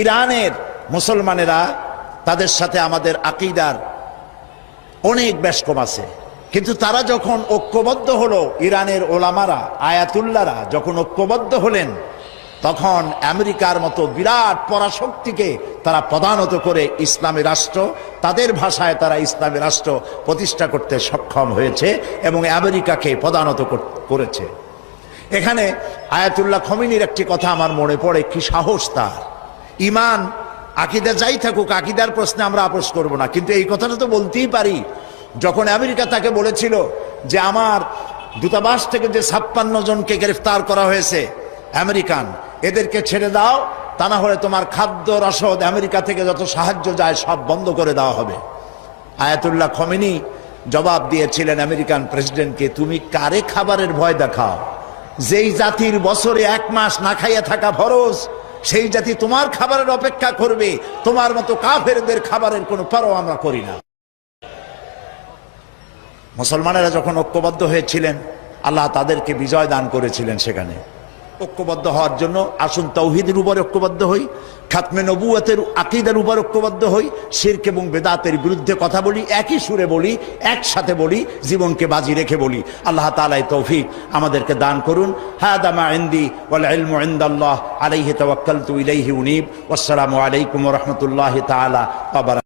ইরানের মুসলমানেরা তাদের সাথে আমাদের আকীদার অনেক বেশকম আছে, কিন্তু তারা যখন ঐক্যবদ্ধ হলো, ইরানের ওলামারা আয়াতুল্লাহরা যখন ঐক্যবদ্ধ হলেন, তখন আমেরিকার মতো বিরাট পরাশক্তিকে তারা পদানত করে ইসলামী রাষ্ট্র, তাদের ভাষায় তারা ইসলামী রাষ্ট্র প্রতিষ্ঠা করতে সক্ষম হয়েছে এবং আমেরিকাকে পদানত করেছে। এখানে আয়াতুল্লাহ খমিনীর একটি কথা আমার মনে পড়ে, কি সাহস তার! ইমান আকীদা যাই থাকুক, আকীদার প্রশ্নে আমরা আপোষ করব না, কিন্তু এই কথাটা তো বলতেই পারি। যখন আমেরিকা তাকে বলেছিল যে আমার দূতাবাস থেকে যে 56 জনকে গ্রেফতার করা হয়েছে আমেরিকান, এদেরকে ছেড়ে দাও, তা না হলে তোমার খাদ্য রসদ আমেরিকা থেকে যত সাহায্য যায় সব বন্ধ করে দেওয়া হবে। আয়াতুল্লাহ খমেনি জবাব দিয়েছিলেন আমেরিকান প্রেসিডেন্টকে, তুমি কারে খাবারের ভয় দেখাও? যেই জাতির বছরে 1 মাস না খাইয়া থাকা ফরজ, সেই জাতি তোমার খাবারের অপেক্ষা করবে? তোমার মতো কাফেরদের খাবারের কোনো পরোয়া আমরা করি না। মুসলমানেরা যখন ঐক্যবদ্ধ হয়েছিলেন, আল্লাহ তাদেরকে বিজয় দান করেছিলেন। সেখানে ঐক্যবদ্ধ হওয়ার জন্য আসুন তাওহীদের উপর ঐক্যবদ্ধ হই, খাতমে নবুয়তের আকীদার উপর ঐক্যবদ্ধ হই, শিরক এবং বেদাতের বিরুদ্ধে কথা বলি, একই সুরে বলি, একসাথে বলি, জীবনকে বাজি রেখে বলি। আল্লাহ তাআলা এই তৌফিক আমাদেরকে দান করুন। হাদা মা ইনদি ওয়াল ইলমু ইনদাল্লাহ আলাইহি তাওয়াক্কালতু ইলাইহি উনীব। ওয়াসসালামু আলাইকুম ওয়া রাহমাতুল্লাহি তাআলা ওয়া বারাকাতুহু।